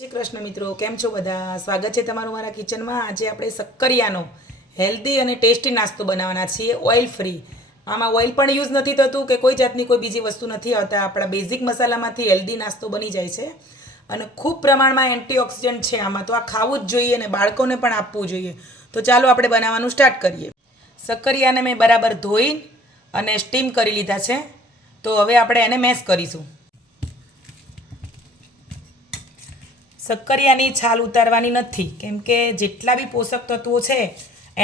શ્રી કૃષ્ણ મિત્રો, કેમ છો બધા? સ્વાગત છે તમારું મારા કિચનમાં. આજે આપણે શક્કરિયાનો હેલ્ધી અને ટેસ્ટી નાસ્તો બનાવવાના છીએ, ઓઇલ ફ્રી. આમાં ઓઇલ પણ યુઝ નથી થતું કે કોઈ જાતની કોઈ બીજી વસ્તુ નથી આવતા. આપણા બેઝિક મસાલામાંથી હેલ્ધી નાસ્તો બની જાય છે અને ખૂબ પ્રમાણમાં એન્ટીઓક્સિડન્ટ છે આમાં, તો આ ખાવું જ જોઈએ અને બાળકોને પણ આપવું જોઈએ. તો ચાલો આપણે બનાવવાનું સ્ટાર્ટ કરીએ. શક્કરિયાને મેં બરાબર ધોઈ અને સ્ટીમ કરી લીધા છે. તો હવે આપણે એને મેશ કરીશું. શક્કરિયાની છાલ ઉતારવાની નથી, કેમ કે જેટલા બી પોષક તત્વો છે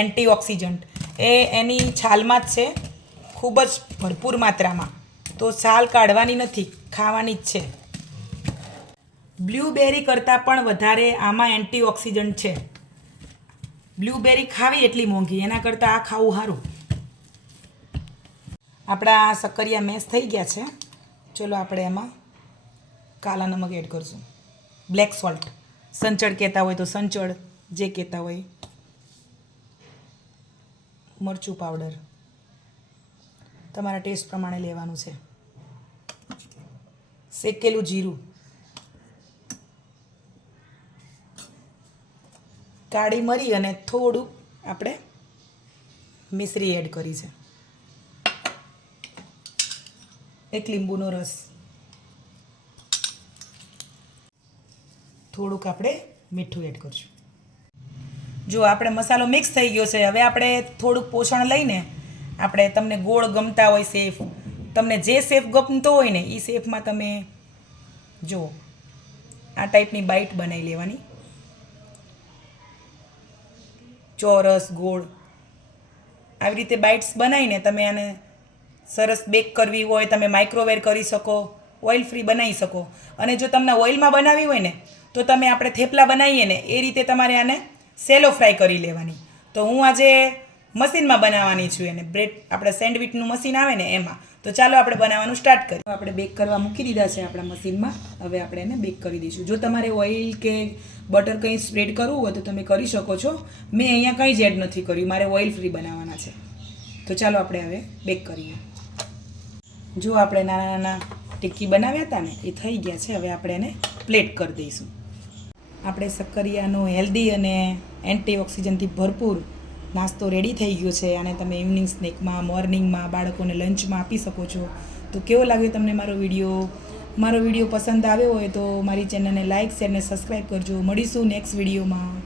એન્ટીઓક્સિડન્ટ એ એની છાલમાં જ છે, ખૂબ જ ભરપૂર માત્રામાં. તો છાલ કાઢવાની નથી, ખાવાની જ છે. બ્લ્યુબેરી કરતાં પણ વધારે આમાં એન્ટીઓક્સિડન્ટ છે. બ્લ્યુબેરી ખાવી એટલી મોંઘી, એના કરતાં આ ખાવું સારું. આપણા શક્કરિયા મેશ થઈ ગયા છે. ચલો આપણે એમાં કાલા નમક એડ કરીશું, બ્લેક સોલ્ટ, સંચળ કહેતા હોય તો સંચળ, જે કહેતા હોય, મરચું પાવડર તમારા ટેસ્ટ પ્રમાણે લેવાનું છે, શેકેલું જીરું, કાળી મરી અને થોડુંક આપણે મિશ્રી એડ કરી છે, એક લીંબુનો રસ, થોડુંક આપણે મીઠું એડ કરીશું. જો આપણે મસાલો મિક્સ થઈ ગયો છે, હવે આપણે થોડુંક પોષણ લઈને આપણે, તમને ગોળ ગમતા હોય શેફ, તમને જે શેફ ગમતો હોય ને એ શેફમાં તમે જો આ ટાઈપની બાઈટ બનાવી લેવાની. ચોરસ ગોળ આવી રીતે બાઇટ્સ બનાવીને તમે આને સરસ બેક કરવી હોય, તમે માઇક્રોવેવ કરી શકો, ઓઇલ ફ્રી બનાવી શકો. અને જો તમને ઓઇલમાં બનાવવી હોય ને તો તમે આપણે થેપલા બનાવીએ ને એ રીતે તમારે આને સેલો ફ્રાય કરી લેવાની. તો હું આજે મશીનમાં બનાવવાની છું એને, બ્રેડ આપણે સેન્ડવિચનું મશીન આવે ને એમાં. તો ચાલો આપણે બનાવવાનું સ્ટાર્ટ કરીએ. આપણે બેક કરવા મૂકી દીધા છે આપણા મશીનમાં. હવે આપણે એને બેક કરી દઈશું. જો તમારે ઓઇલ કે બટર કંઈ સ્પ્રેડ કરવું હોય તો તમે કરી શકો છો. મેં અહીંયા કંઈ જ એડ નથી કર્યું, મારે ઓઇલ ફ્રી બનાવવાના છે. તો ચાલો આપણે હવે બેક કરીએ. જો આપણે નાના નાના ટિક્કી બનાવ્યા હતા ને એ થઈ ગયા છે. હવે આપણે એને પ્લેટ કરી દઈશું. આપણે શક્કરિયાનો હેલ્ધી અને એન્ટીઓક્સિડન્ટથી ભરપૂર નાસ્તો રેડી થઈ ગયો છે. આને તમે ઇવનિંગ સ્નેકમાં, મોર્નિંગમાં, બાળકોને લંચમાં આપી શકો છો. તો કેવો લાગ્યો તમને મારો વિડીયો? મારો વિડીયો પસંદ આવ્યો હોય તો મારી ચેનલને લાઇક, શેર અને સબસ્ક્રાઈબ કરજો. મળીશું નેક્સ્ટ વિડીયોમાં.